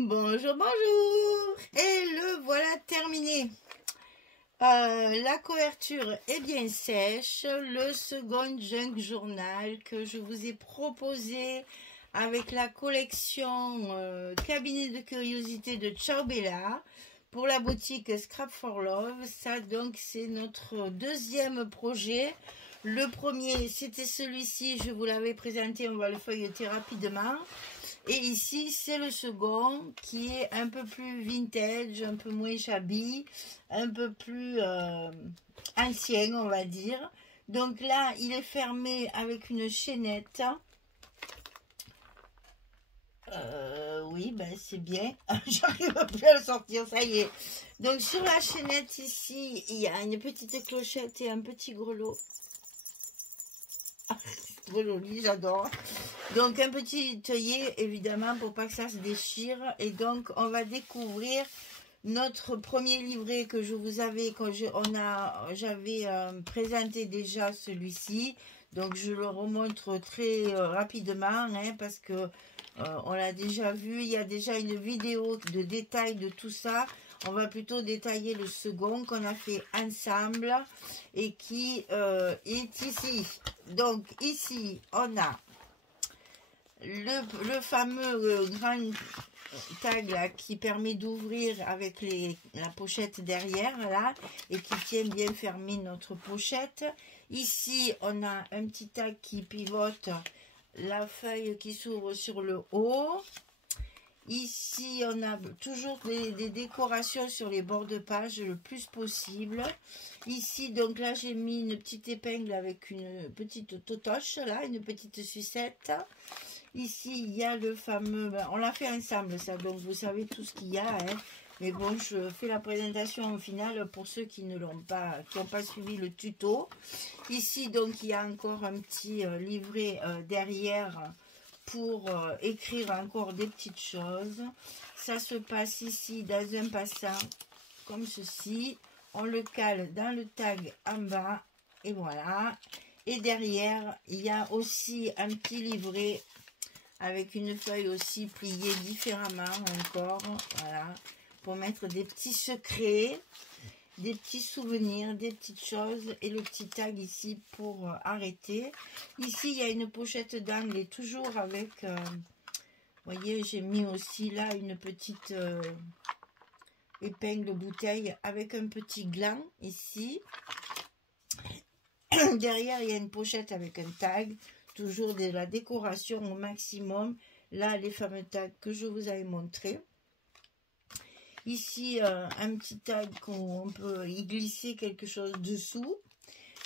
Bonjour, bonjour. Et le voilà terminé. La couverture est bien sèche. Le second junk journal que je vous ai proposé avec la collection Cabinet de curiosité de Ciao Bella pour la boutique Scrap for Love. Ça donc c'est notre deuxième projet. Le premier c'était celui-ci, je vous l'avais présenté, on va le feuilleter rapidement. Et ici, c'est le second qui est un peu plus vintage, un peu moins shabby, un peu plus ancien, on va dire. Donc là, il est fermé avec une chaînette. Oui, ben c'est bien. J'arrive plus à le sortir, ça y est. Donc sur la chaînette ici, il y a une petite clochette et un petit grelot. C'est trop joli, j'adore. Donc un petit œillet évidemment pour pas que ça se déchire. Et donc on va découvrir notre premier livret que je vous avais, j'avais présenté déjà celui-ci. Donc je le remontre très rapidement hein, parce que on l'a déjà vu. Il y a déjà une vidéo de détail de tout ça. On va plutôt détailler le second qu'on a fait ensemble et qui est ici. Donc ici on a le fameux grand tag là, qui permet d'ouvrir avec la pochette derrière là et qui tient bien fermé notre pochette. Ici on a un petit tag qui pivote, la feuille qui s'ouvre sur le haut. Ici on a toujours des décorations sur les bords de page le plus possible. Ici donc là j'ai mis une petite épingle avec une petite totoche là, une petite sucette. Ici, il y a le fameux... on l'a fait ensemble, ça, donc vous savez tout ce qu'il y a. Hein. Mais bon, je fais la présentation au final pour ceux qui ne l'ont pas, qui n'ont pas suivi le tuto. Ici, donc, il y a encore un petit livret derrière pour écrire encore des petites choses. Ça se passe ici dans un passant comme ceci. On le cale dans le tag en bas et voilà. Et derrière, il y a aussi un petit livret avec une feuille aussi pliée différemment encore, voilà, pour mettre des petits secrets, des petits souvenirs, des petites choses, et le petit tag ici pour arrêter. Ici, il y a une pochette d'angle, et toujours avec, vous voyez, j'ai mis aussi là une petite épingle bouteille avec un petit gland ici. Derrière, il y a une pochette avec un tag. Toujours de la décoration au maximum. Là, les fameux tags que je vous avais montré. Ici, un petit tag qu'on peut y glisser quelque chose dessous.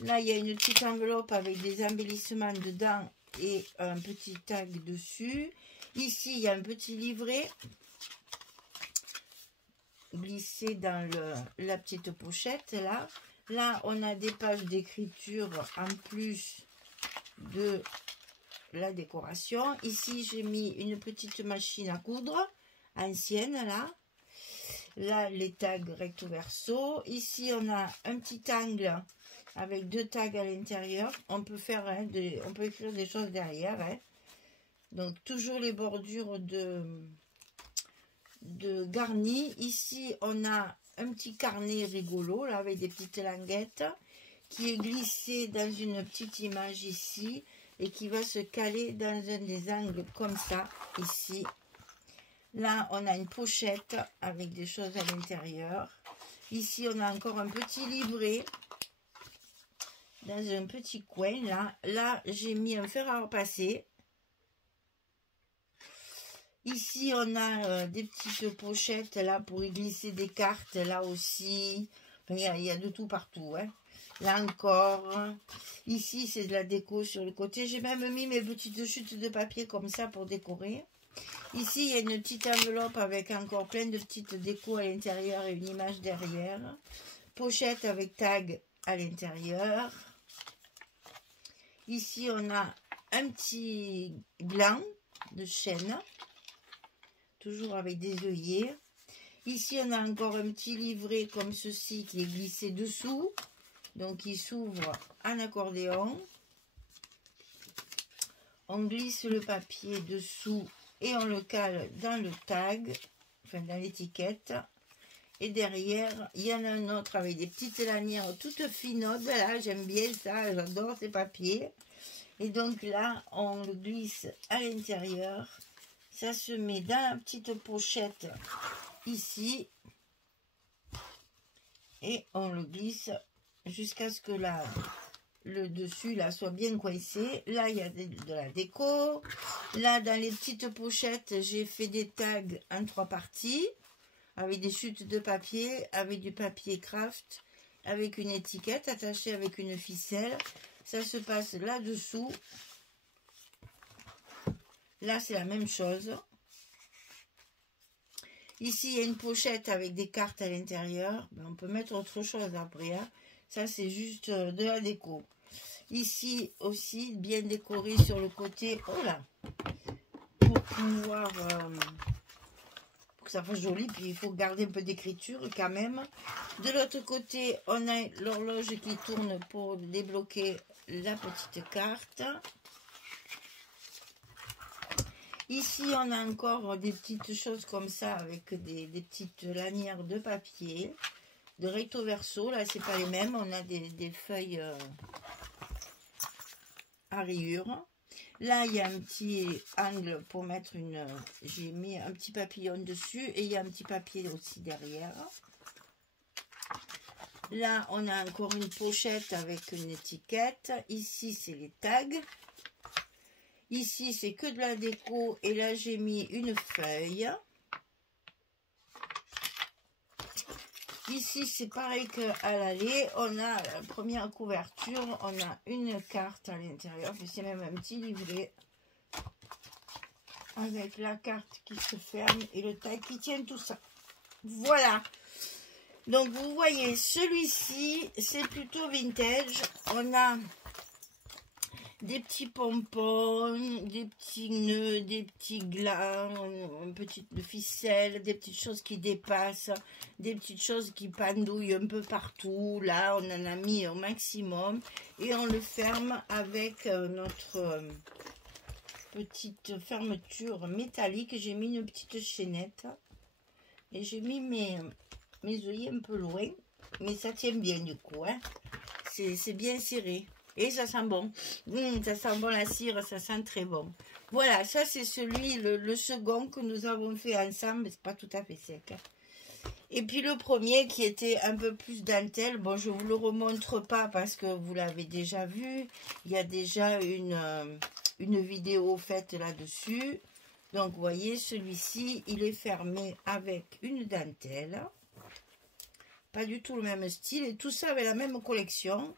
Là, il y a une petite enveloppe avec des embellissements dedans et un petit tag dessus. Ici, il y a un petit livret glissé dans la petite pochette. Là, on a des pages d'écriture en plus de la décoration. Ici j'ai mis une petite machine à coudre ancienne là les tags recto verso. Ici on a un petit angle avec deux tags à l'intérieur. On peut faire on peut écrire des choses derrière hein. Donc toujours les bordures de garni. Ici on a un petit carnet rigolo là avec des petites languettes qui est glissé dans une petite image ici et qui va se caler dans un des angles comme ça ici. Là on a une pochette avec des choses à l'intérieur. Ici on a encore un petit livret dans un petit coin là j'ai mis un fer à repasser. Ici on a des petites pochettes là pour y glisser des cartes là aussi. Enfin, il y a de tout partout hein. Là encore, ici c'est de la déco sur le côté. J'ai même mis mes petites chutes de papier comme ça pour décorer. Ici il y a une petite enveloppe avec encore plein de petites décos à l'intérieur et une image derrière. Pochette avec tag à l'intérieur. Ici on a un petit gland de chaîne, toujours avec des œillets. Ici on a encore un petit livret comme ceci qui est glissé dessous. Donc il s'ouvre en accordéon. On glisse le papier dessous et on le cale dans le tag. enfin dans l'étiquette. Et derrière, il y en a un autre avec des petites lanières toutes finottes. Là, j'aime bien ça, j'adore ces papiers. Et donc là, on le glisse à l'intérieur. Ça se met dans la petite pochette ici. Et on le glisse jusqu'à ce que là, le dessus là soit bien coincé. Là, il y a de la déco. Là, dans les petites pochettes, j'ai fait des tags en 3 parties. Avec des chutes de papier, avec du papier craft, avec une étiquette attachée avec une ficelle. Ça se passe là-dessous. Là, c'est la même chose. Ici, il y a une pochette avec des cartes à l'intérieur. On peut mettre autre chose après. Hein. Ça, c'est juste de la déco. Ici aussi, bien décoré sur le côté. Oh là! Pour pouvoir... ça fait joli, puis il faut garder un peu d'écriture quand même. De l'autre côté, on a l'horloge qui tourne pour débloquer la petite carte. Ici, on a encore des petites choses comme ça avec des petites lanières de papier, de recto verso. Là, c'est pas les mêmes. On a des feuilles à rayures. Là, il y a un petit angle pour mettre une... J'ai mis un petit papillon dessus et il y a un petit papier aussi derrière. Là, on a encore une pochette avec une étiquette. Ici, c'est les tags. Ici, c'est que de la déco. Et là, j'ai mis une feuille. Ici, c'est pareil qu'à l'aller. On a la première couverture. On a une carte à l'intérieur. C'est même un petit livret. Avec la carte qui se ferme et le tag qui tient tout ça. Voilà. Donc, vous voyez, celui-ci, c'est plutôt vintage. On a des petits pompons, des petits nœuds, des petits glands, une petite ficelle, des petites choses qui dépassent, des petites choses qui pendouillent un peu partout. Là, on en a mis au maximum et on le ferme avec notre petite fermeture métallique. J'ai mis une petite chaînette et j'ai mis mes œillets un peu loin, mais ça tient bien du coup, hein. C'est bien serré. Et ça sent bon. Ça sent bon la cire, ça sent très bon. Voilà, ça c'est celui, le second que nous avons fait ensemble. C'est pas tout à fait sec. Et puis le premier qui était un peu plus dentelle. Bon, je vous le remontre pas parce que vous l'avez déjà vu. Il y a déjà une vidéo faite là-dessus. Donc, vous voyez, celui-ci, il est fermé avec une dentelle. Pas du tout le même style. Et tout ça avec la même collection.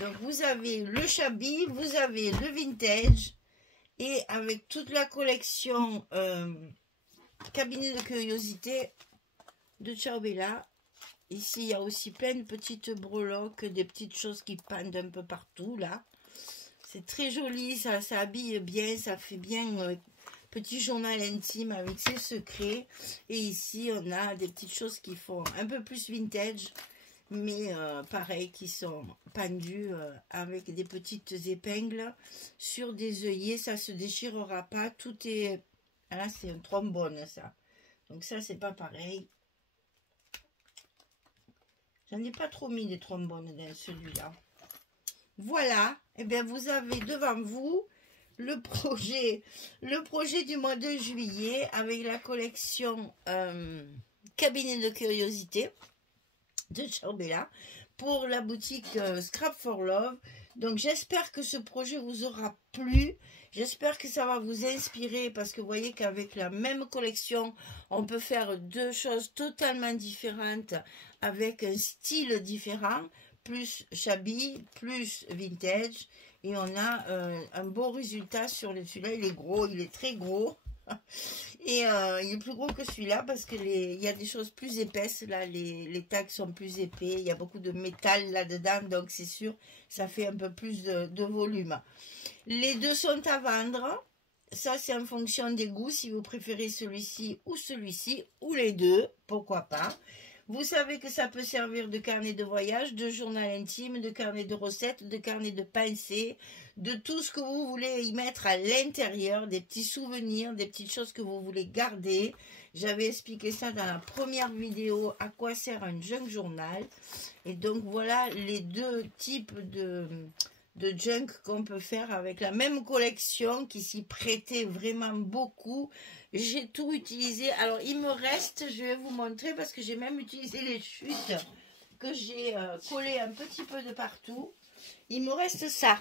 Donc, vous avez le shabby, vous avez le vintage. Et avec toute la collection cabinet de curiosité de Ciao Bella. Ici, il y a aussi plein de petites breloques, des petites choses qui pendent un peu partout, là. C'est très joli, ça habille bien, ça fait bien petit journal intime avec ses secrets. Et ici, on a des petites choses qui font un peu plus vintage. Mais pareil, qui sont pendues avec des petites épingles sur des œillets. Ça se déchirera pas. Tout est... Là, c'est un trombone, ça. Donc ça, c'est pas pareil. J'en ai pas trop mis des trombones dans celui-là. Voilà. Et bien, vous avez devant vous le projet du mois de juillet avec la collection cabinet de curiosité de Ciao Bella pour la boutique Scrap for Love. Donc j'espère que ce projet vous aura plu, j'espère que ça va vous inspirer parce que vous voyez qu'avec la même collection on peut faire deux choses totalement différentes avec un style différent, plus shabby, plus vintage, et on a un beau résultat sur celui-là. Il est gros, il est très gros. Et il est plus gros que celui-là parce que il y a des choses plus épaisses là, les tags sont plus épais, il y a beaucoup de métal là-dedans, donc c'est sûr ça fait un peu plus de volume. Les deux sont à vendre, ça c'est en fonction des goûts, si vous préférez celui-ci ou les deux, pourquoi pas. Vous savez que ça peut servir de carnet de voyage, de journal intime, de carnet de recettes, de carnet de pensées, de tout ce que vous voulez y mettre à l'intérieur, des petits souvenirs, des petites choses que vous voulez garder. J'avais expliqué ça dans la première vidéo, à quoi sert un junk journal. Et donc voilà les deux types de junk qu'on peut faire avec la même collection qui s'y prêtait vraiment beaucoup. J'ai tout utilisé. Alors il me reste, je vais vous montrer parce que j'ai même utilisé les chutes que j'ai collées un petit peu de partout. Il me reste ça.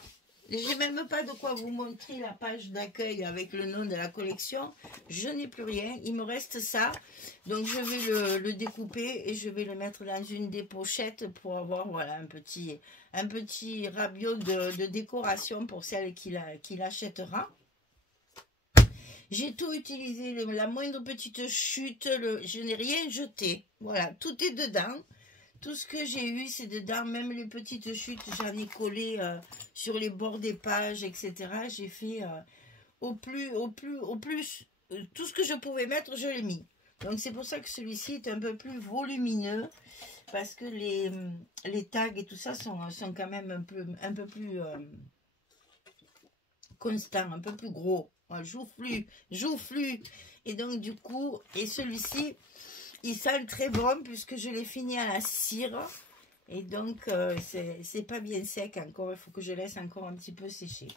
J'ai même pas de quoi vous montrer la page d'accueil avec le nom de la collection. Je n'ai plus rien. Il me reste ça. Donc je vais le découper et je vais le mettre dans une des pochettes pour avoir voilà, un petit rabiot de décoration pour celle qui l'achètera. J'ai tout utilisé, la moindre petite chute, je n'ai rien jeté. Voilà, tout est dedans. Tout ce que j'ai eu, c'est dedans. Même les petites chutes, j'en ai collé sur les bords des pages, etc. J'ai fait au plus, tout ce que je pouvais mettre, je l'ai mis. Donc c'est pour ça que celui-ci est un peu plus volumineux. Parce que les tags et tout ça sont quand même un peu plus constants, un peu plus gros. Joufflu. Et donc du coup, et celui-ci, il sent très bon puisque je l'ai fini à la cire. Et donc, c'est pas bien sec encore. Il faut que je laisse encore un petit peu sécher.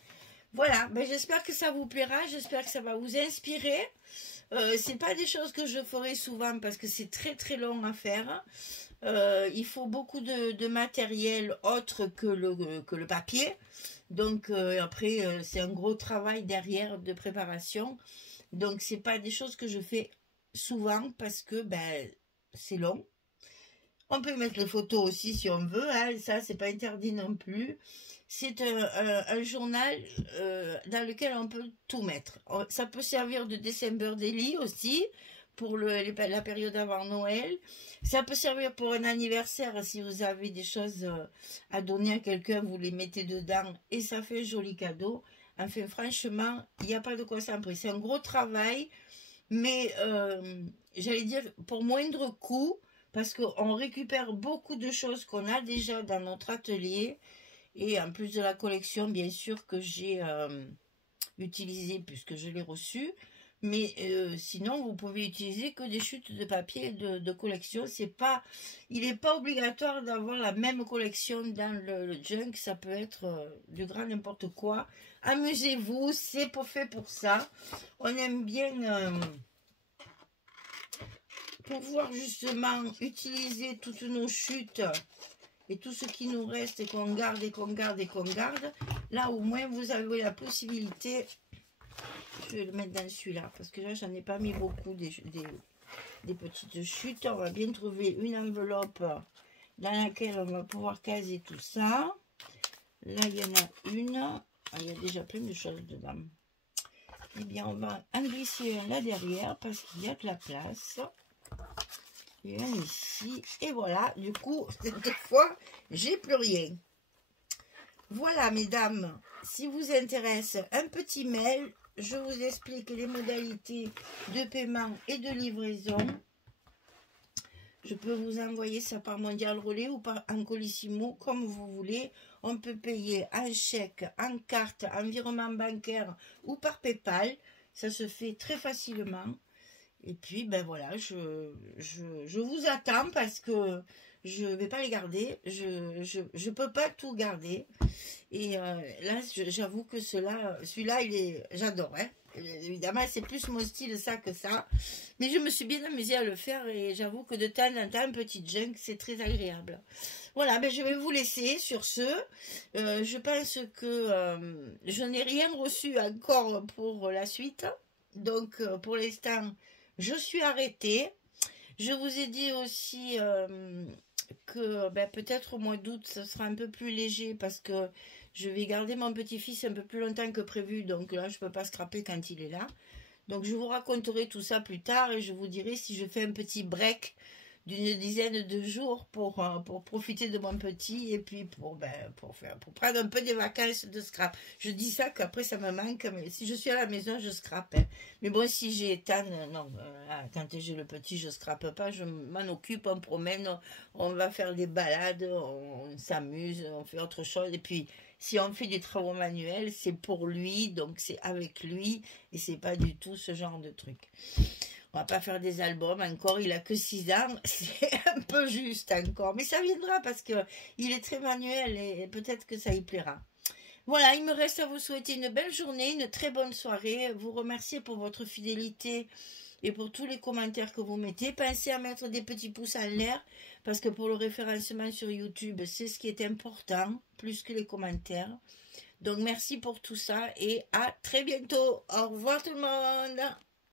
Voilà, ben, j'espère que ça vous plaira. J'espère que ça va vous inspirer. C'est pas des choses que je ferai souvent parce que c'est très très long à faire. Il faut beaucoup de matériel autre que le papier. Donc après, c'est un gros travail derrière de préparation. Donc, c'est pas des choses que je fais souvent parce que ben, c'est long. On peut mettre les photos aussi si on veut. Hein, ça, c'est pas interdit non plus. C'est un journal dans lequel on peut tout mettre. Ça peut servir de December Daily aussi pour la période avant Noël. Ça peut servir pour un anniversaire si vous avez des choses à donner à quelqu'un, vous les mettez dedans et ça fait un joli cadeau. Enfin, franchement, il n'y a pas de quoi s'en priver. C'est un gros travail, mais j'allais dire pour moindre coût, parce qu'on récupère beaucoup de choses qu'on a déjà dans notre atelier. Et en plus de la collection, bien sûr, que j'ai utilisée puisque je l'ai reçue. Mais sinon, vous pouvez utiliser que des chutes de papier de collection. Il n'est pas obligatoire d'avoir la même collection dans le junk. Ça peut être du grand n'importe quoi. Amusez-vous, c'est fait pour ça. On aime bien pouvoir justement utiliser toutes nos chutes et tout ce qui nous reste et qu'on garde et qu'on garde et qu'on garde. Là, au moins, vous avez la possibilité... Je vais le mettre dans celui-là parce que là j'en ai pas mis beaucoup des petites chutes. On va bien trouver une enveloppe dans laquelle on va pouvoir caser tout ça. Là il y en a une. Ah, il y a déjà plein de choses dedans. Eh bien on va en glisser un là derrière parce qu'il y a de la place. Et un ici. Et voilà, du coup cette fois j'ai plus rien. Voilà mesdames, si vous intéresse un petit mail. Je vous explique les modalités de paiement et de livraison. Je peux vous envoyer ça par Mondial Relais ou par en Colissimo, comme vous voulez. On peut payer en chèque, en carte, en virement bancaire ou par PayPal. Ça se fait très facilement. Et puis, ben voilà, je vous attends parce que je ne vais pas les garder. Je peux pas tout garder. Et là, j'avoue que celui-là, j'adore. Hein. Évidemment, c'est plus mon style ça que ça. Mais je me suis bien amusée à le faire et j'avoue que de temps en temps, un petit junk, c'est très agréable. Voilà, ben je vais vous laisser sur ce. Je pense que je n'ai rien reçu encore pour la suite. Donc, pour l'instant, je suis arrêtée. Je vous ai dit aussi que peut-être au mois d'août, ce sera un peu plus léger parce que je vais garder mon petit-fils un peu plus longtemps que prévu. Donc là, je ne peux pas scraper quand il est là. Donc, je vous raconterai tout ça plus tard et je vous dirai si je fais un petit break d'une dizaine de jours pour profiter de mon petit et puis pour prendre un peu des vacances de scrap. Je dis ça qu'après ça me manque, mais si je suis à la maison, je scrape. Hein. Mais bon, si j'ai Ethan, non, quand j'ai le petit, je scrape pas, je m'en occupe, on promène, on va faire des balades, on s'amuse, on fait autre chose. Et puis, si on fait des travaux manuels, c'est pour lui, donc c'est avec lui, et c'est pas du tout ce genre de truc. On va pas faire des albums encore, il a que 6 ans, c'est un peu juste encore. Mais ça viendra parce que il est très manuel et peut-être que ça y plaira. Voilà, il me reste à vous souhaiter une belle journée, une très bonne soirée, vous remercier pour votre fidélité et pour tous les commentaires que vous mettez. Pensez à mettre des petits pouces en l'air parce que pour le référencement sur YouTube, c'est ce qui est important, plus que les commentaires. Donc merci pour tout ça et à très bientôt. Au revoir tout le monde.